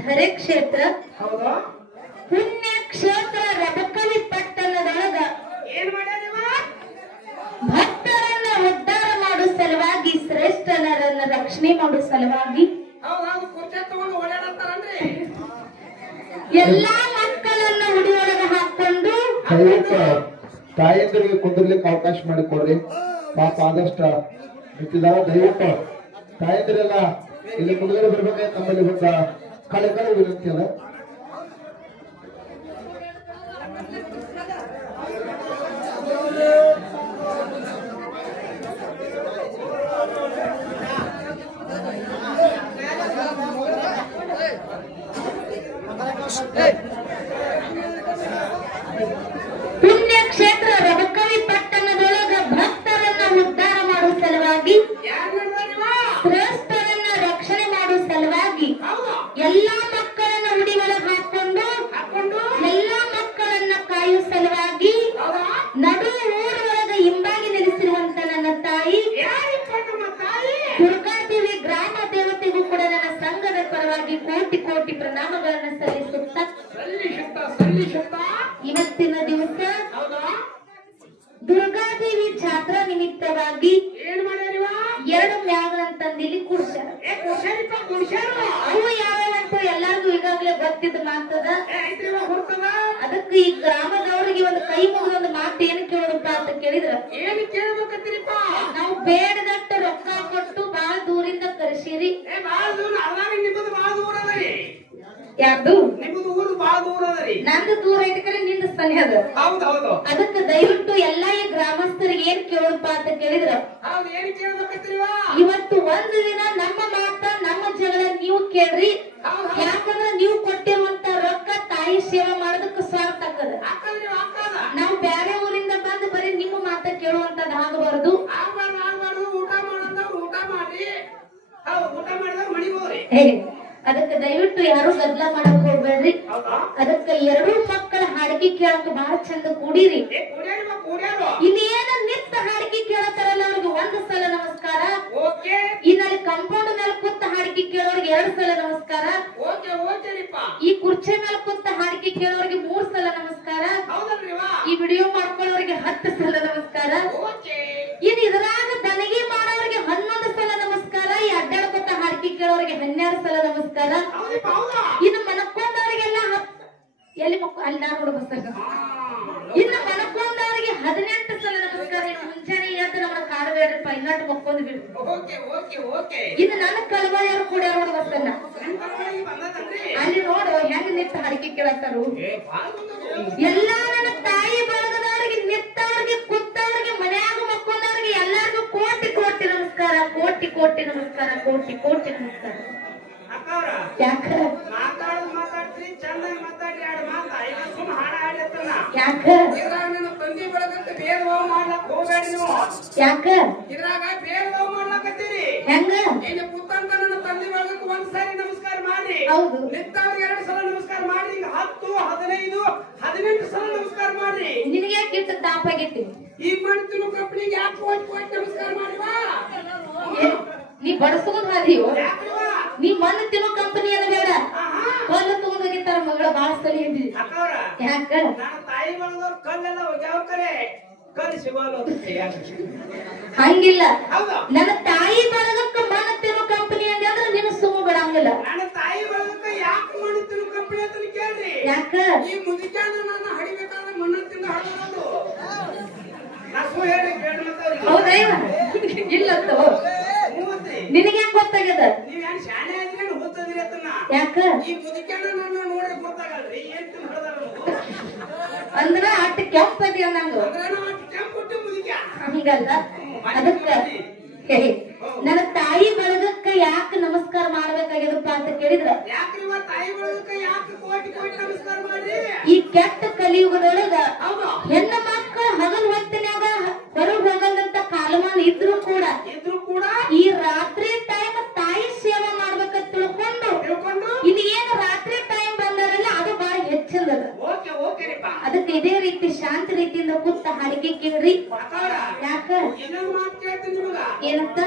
ಧರೆ ಕ್ಷೇತ್ರ ಪುಣ್ಯ ಕ್ಷೇತ್ರ ರಬಕವಿ ಪಟ್ಟಣದೊಳಗ ಭಕ್ತರನ್ನ ಉದ್ಧಾರ ಮಾಡೋ ಸಲುವಾಗಿ ಶ್ರೇಷ್ಠನರನ್ನ ರಕ್ಷಣೆ ಮಾಡೋ ಸಲುವಾಗಿ ಎಲ್ಲಾ ಮಕ್ಕಳನ್ನ ಉಡಿಯೊಳಗ ಹಾಕೊಂಡು ತಾಯಂದರಿಗೆ ಕುಂದಿರ್ಲಿಕ್ಕೆ ಅವಕಾಶ ಮಾಡಿಕೊಡ್ರಿ. ಪಾಪ ಆದಷ್ಟ ನಿಂತಿದಾರ. ದಯವಿಟ್ಟು ತಾಯಂದಿರೆಲ್ಲ ಇಲ್ಲಿ ಮುಂದುಗಡೆ ಬರ್ಬೇಕಾದ್ರೆ ತಮ್ಮಲ್ಲಿ ಬಂದ ಕಳೆ ವಿನಂತಿ ಅಲ್ಲ. ಪುಣ್ಯ ಕ್ಷೇತ್ರ ರಬಕವಿ ಪಟ್ಟಣದೊಳಗ ಭಕ್ತರನ್ನ ಉದ್ಧಾರ ಮಾಡೋ ಸಲುವಾಗಿ ಶ್ರೇಷ್ಠರನ್ನ ರಕ್ಷಣೆ ಮಾಡೋ ಸಲುವಾಗಿ ಎಲ್ಲಾ ಮಕ್ಕಳನ್ನ ಉಡಿ ಒಳಗೆ ಹಾಕೊಂಡು ಎಲ್ಲಾ ಮಕ್ಕಳನ್ನ ಕಾಯೋ ಸಲುವಾಗಿ ನಡು ಊರೊಳಗ ಹಿಂಬಾಗಿ ನೆಲೆಸಿರುವಂತ ನನ್ನ ತಾಯಿ ದುರ್ಗಾದೇವಿ ಗ್ರಾಮ ದೇವತೆಗೂ ಕೂಡ ನನ್ನ ಸಂಘದ ಪರವಾಗಿ ಕೋಟಿ ಕೋಟಿ ಪ್ರಣಾಮಗಳನ್ನ ಸಲ್ಲಿಸುತ್ತಾ ಇವತ್ತಿನ ದಿವಸ ದುರ್ಗಾದೇವಿ ಜಾತ್ರಾ ನಿಮಿತ್ತವಾಗಿ ಎರಡು ಮ್ಯಾಗಳಂತಂದಿಲ್ಲಿ ಕುಡ್ಸ್ಯಾರ. ಅವು ಯಾವಂತ ಎಲ್ಲರಿಗೂ ಈಗಾಗಲೇ ಗೊತ್ತಿದ್ದ ಮಾತದ. ಅದಕ್ಕೆ ಈ ಗ್ರಾಮದವರಿಗೆ ಒಂದು ಕೈ ಮುಗಿದ ಒಂದು ಮಾತು ಏನು ಕೇಳೋದಪ್ಪ ಅಂತ ಕೇಳಿದ್ರ, ನಾವು ಬೇಡದಟ್ಟ ರೊಕ್ಕ ಕೊಟ್ಟು ಬಹಳ ದೂರಿಂದ ಕರೆಸಿರಿ. ಯಾರ್ದು ನಂದು ದೂರ ಐತೆ, ನಿಂದ ಸನಿ ಅದ. ಅದಕ್ಕೆ ದಯವಿಟ್ಟು ಎಲ್ಲಾ ಈ ಗ್ರಾಮಸ್ಥರಿಗೆ ಏನ್ ಕೇಳಪ್ಪ ಅಂತ ಕೇಳಿದ್ರ, ಇವತ್ತು ಒಂದು ದಿನ ನಮ್ಮ ಮಾತ ನಮ್ಮ ಜಗಳ ನೀವು ಕೇಳ್ರಿ. ಯಾಕಂದ್ರೆ ನೀವು ಕೊಟ್ಟಿರುವಂತ ರೊಕ್ಕ ತಾಯಿ ಸೇವೆ ಮಾಡೋದಕ್ಕೆ ಸ್ವಾರ್ಥ ಆಗದ. ನಾವು ಬೇರೆ ಊರಿಂದ ಬಂದು ಬರೀ ನಿಮ್ಮ ಮಾತ ಕೇಳುವಂತದ್ದು ಆಗಬಾರದು. ಊಟ ಅದಕ್ಕೆ ದಯವಿಟ್ಟು ಯಾರು ಗದ್ದಲ ಮಾಡಕ್ ಹೋಗ್ಬೇಡ್ರಿ. ಅದಕ್ಕೆ ಎರಡೂ ಮಕ್ಕಳ ಹಾಡಿಗೆ ಕೇಳಕ್ ಬಹಳ ಚಂದ ಕೂಡಿರಿ. ಇನ್ನೇನ ನಿತ್ತ ಹಾಡಿಗೆ ಕೇಳತ್ತಾರಲ್ಲ ಅವ್ರಿಗೆ 1 ಸಲ ನಮಸ್ಕಾರ. ಇನ್ನಲ್ಲಿ ಕಂಪೌಂಡ್ ಮೇಲೆ ಕೂತ ಹಾಡಿಗೆ ಕೇಳೋರಿಗೆ 2 ಸಲ ನಮಸ್ಕಾರ. ಈ ಕುರ್ಚಿ ಮೇಲೆ ಕೂತ ಹಾಡಿಗೆ ಕೇಳೋರಿಗೆ 3 ಸಲ ನಮಸ್ಕಾರ. ಈ ವಿಡಿಯೋ ಮಾಡ್ಕೊಳ್ಳೋರಿಗೆ 10 ಸಲ ನಮಸ್ಕಾರ. ಇನ್ನು ಇದರಾಗ ದನಗಿ ಮಾಡೋರಿಗೆ 11 ಸಲ ನಮಸ್ಕಾರ. ಈ ಅಡ್ಡಾಡ್ಕೊತ ಹಾಡಿಗೆ ಕೇಳೋರಿಗೆ 12 ಸಲ ನಮಸ್ಕಾರ. ಇನ್ನು ಮನಕೊಂಡವರಿಗೆಲ್ಲ ಎಲ್ಲಿ ಅಲ್ಲಿ ನಾ ನೋಡ ಬಸ್ಸಾಗ ಇನ್ನು ಮನಕೊಂಡವರಿಗೆ 18 ಸಲ ನಮಸ್ಕಾರ. ಇನ್ನು ಮುಂಜಾನೆ ಎದ್ದು ನಮ್ಮನ್ನ ಕಾಡಬೇಡ್ರಪ್ಪ, ಇನ್ನೊಟ್ಟು ಮಕ್ಕೊಂದು ಬಿಡು. ಇನ್ನು ನನ್ನ ಕಳವಳಿಯವರು ಕೂಡ ನೋಡ ಬಸ್ಸನ್ನ ಅಲ್ಲಿ ನೋಡು ಹೆಂಗ್ ನಿತ್ತ ಹಾಡಿಕೆ ಕೇಳತ್ತಾರು. ಎಲ್ಲಾ ನನ್ನ ತಾಯಿ ಬಳಗದವರಿಗೆ, ನಿತ್ತವ್ರಿಗೆ, ಕುತ್ತವ್ರಿಗೆ, ಮನ್ಯಾಗ ಮಕ್ಕೊಂಡವ್ರಿಗೆ ಎಲ್ಲಾರ್ಗು ಕೋಟಿ ಕೋಟಿ ನಮಸ್ಕಾರ. ಕೋಟಿ ಕೋಟಿ ನಮಸ್ಕಾರ. ಕೋಟಿ ಕೋಟಿ ನಮಸ್ಕಾರ. ಯಾಕ ಯಾಕ ಯಾಕ ಹೆಂಗ ನಮಸ್ಕಾರ ಮಾಡಿ. ಹೌದು, 2 ಸಲ ನಮಸ್ಕಾರ ಮಾಡಿ. 10, 15, 18 ಸಲ ನಮಸ್ಕಾರ ಮಾಡಿ. ನಿನಗೆ ಯಾಕೆ ಇಟ್ಟು ತಾಪ ಆಗೈತಿ? ಈ ಮಾಡ್ತೀವಿ ಕಂಪ್ನಿಗೆ ಯಾಕೆ ಕೋಟಿ ನಮಸ್ಕಾರ ಮಾಡಿವಾ? ನೀ ಬಡಸೋದ್ ಹಾದಿಯೋ? ನೀ ಮಣ್ಣು ತಿನ್ನೋ ಕಂಪನಿಯನ್ನ ಬೇಡ, ಕಲ್ಲು ತಗೊಂಡೋಗಿರ್ತಾರ ಮಗಳ ಬಾಳ ಸರಿ ಇದ್ದಿ. ಯಾಕ ನನ್ನ ತಾಯಿ ಬಂದವ್ರು ಕಲ್ಲೆಲ್ಲ ಹೋಗ್ಯಾವ ಕರೆ ಕಲ್ಲು ಸಿಗೋಲ್ಲ. ಹಂಗಿಲ್ಲ. ನನ್ನ ತಾಯಿ ಬಳಗಕ್ಕ ಮಣ್ಣು ತಿನ್ನೋ ಕಂಪನಿ ಅಂದ್ರೆ ನೀನು ಸುಮ್ಮ ಬಿಡಂಗಿಲ್ಲ. ನನ್ನ ತಾಯಿ ಬಳಗಕ್ಕ ಯಾಕೆ ಮಣ್ಣು ತಿನ್ನೋ ಕಂಪನಿ ಅಂತ ಕೇಳ್ರಿ. ಯಾಕ ಈ ಮುದುಕ್ಯಾನ ನನ್ನ ಹಡಿಬೇಕಾದ್ರೆ ಮಣ್ಣು ತಿಂದ ಹಡೋದು ನಸು ಹೇಳಿ ಕೇಳಿ ಮತ್ತೆ ಹೌದಾ? ಇಲ್ಲತ್ತೋ ನಿನಗೆ ಯಾಕೆ ಗೊತ್ತಾಗ್ಯದ? ನೀವೇನ್ ಶಾಲೆ ಆದ್ರೆ ಓದ್ತದಿರಿ ಅದನ್ನ. ಯಾಕ ಈ ಮುದುಕ್ಯಾನ ನನ್ನ ನೋಡಿ ಗೊತ್ತಾಗಲ್ರಿ ಏನ್ ತಿಂದ ಹಡೋದು ಅಂದ್ರ ಅಟ್ಟು ಕೆಂಪದಿ ಅನ್ನಂಗ ಹಂಗಲ್ಲ. ಅದಕ್ಕ ನನ್ನ ತಾಯಿ ಬಳಗಕ್ಕ ಯಾಕೆ ನಮಸ್ಕಾರ ಮಾಡ್ಬೇಕಾಗ್ಯದಪ್ಪ ಅಂತ ಕೇಳಿದ್ರ, ಈ ಕೆಟ್ಟ ಕಲಿಯುಗದೊಳಗ ಹೆಣ್ಣ ಮಕ್ಕಳು ಹಗಲ್ ಹೊತ್ತಿನಾಗ ಹೊರಗೆ ಹೋಗಲ್ಲಂತ ಕಾಲಮಾನ ಇದ್ರು ಕೂಡ ಈ ರಾತ್ರಿ ಟೈಮ್ ತಾಯಿ ಸೇವೆ ಮಾಡ್ಬೇಕಂತ ತಿಳ್ಕೊಂಡು ಇದು ಏನು ರಾತ್ರಿ ಟೈಮ್ ಬಂದಾರಲ್ಲ ಅದು ಬಹಳ ಹೆಚ್ಚಿಂದದ. ಅದಕ್ಕೆ ಇದೇ ರೀತಿ ಶಾಂತ ರೀತಿಯಿಂದ ಕೂತ ಹಾಡಿಗೆ ಕೇಳ್ರಿ. ಯಾಕ ಏನಂತ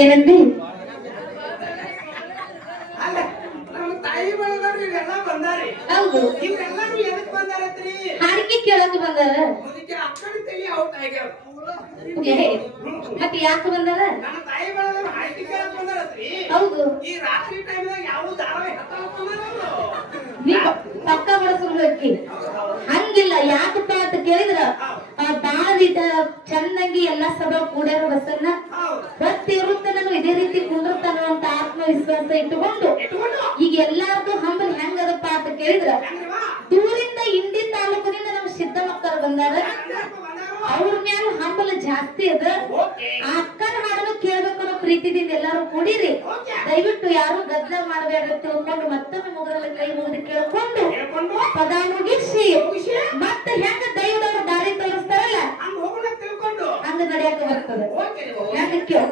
ಏನಂದಿ? ಹೌದು, ಹಾಡಿಗೆ ಕೇಳಕ್ ಬಂದಾರ. ಮತ್ತೆ ಯಾಕೆ ಬಂದಾರ? ಹೌದು, ನೀ ಪಕ್ಕ ಬಡಸೋಕಿ ಹಂಗಿಲ್ಲ. ಯಾಕಪ್ಪ ಅಂತ ಕೇಳಿದ್ರ ಬಾಳ ಚಂದಂಗಿ ಎಲ್ಲಾ ಸಭಾ ಕೂಡ್ಯಾರ ಬಸನ್ನ ಗೊತ್ತಿರುತ್ತೆ. ನಾನು ಇದೇ ರೀತಿ ಕುಂದಿರ್ತಾನ ಅಂತ ಆತ್ಮವಿಶ್ವಾಸ ಇಟ್ಟುಕೊಂಡು ಈಗ ಎಲ್ಲಾರ್ದು ಹಂಬಲ್ ಹೆಂಗದಪ್ಪ ಅಂತ ಕೇಳಿದ್ರ ದೂರಿಂದ ಇಂಡಿ ತಾಲೂಕಿನಿಂದ ನಮ್ಮ ಸಿದ್ಧ ಮಕ್ಕಳು ಬಂದಾರ. ಅವ್ರ ಮ್ಯಾಲ ಹಂಬಲ ಜಾಸ್ತಿ ಅದ. ಆ ಅಕ್ಕನ ಹಾಡನ್ನು ಕೇಳ್ಬೇಕು ಅನ್ನೋ ಪ್ರೀತಿದಿಂದ ಎಲ್ಲಾರು ಕೂಡಿರಿ. ದಯವಿಟ್ಟು ಯಾರು ಗದ್ದಲ ಮಾಡಬೇಡ ತಿಳ್ಕೊಂಡು ಮತ್ತೊಮ್ಮೆ ಮುಗದಲ್ಲಿ ಕೈ ಮುಗಿದು ಕೇಳ್ಕೊಂಡು ಪದ ಮುಗಿಸಿ ಮತ್ತೆ ಹೆಂಗ ದೈವದವ್ರ ದಾರಿ ತೋರಿಸ್ತಾರಲ್ಲ ಹಂಗ ನಡೆಯಕ್ಕೆ ಬರ್ತದೆ. ಯಾಕೆ ಕೇಳ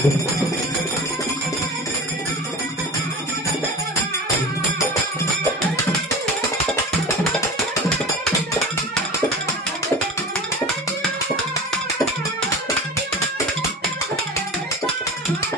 Thank you.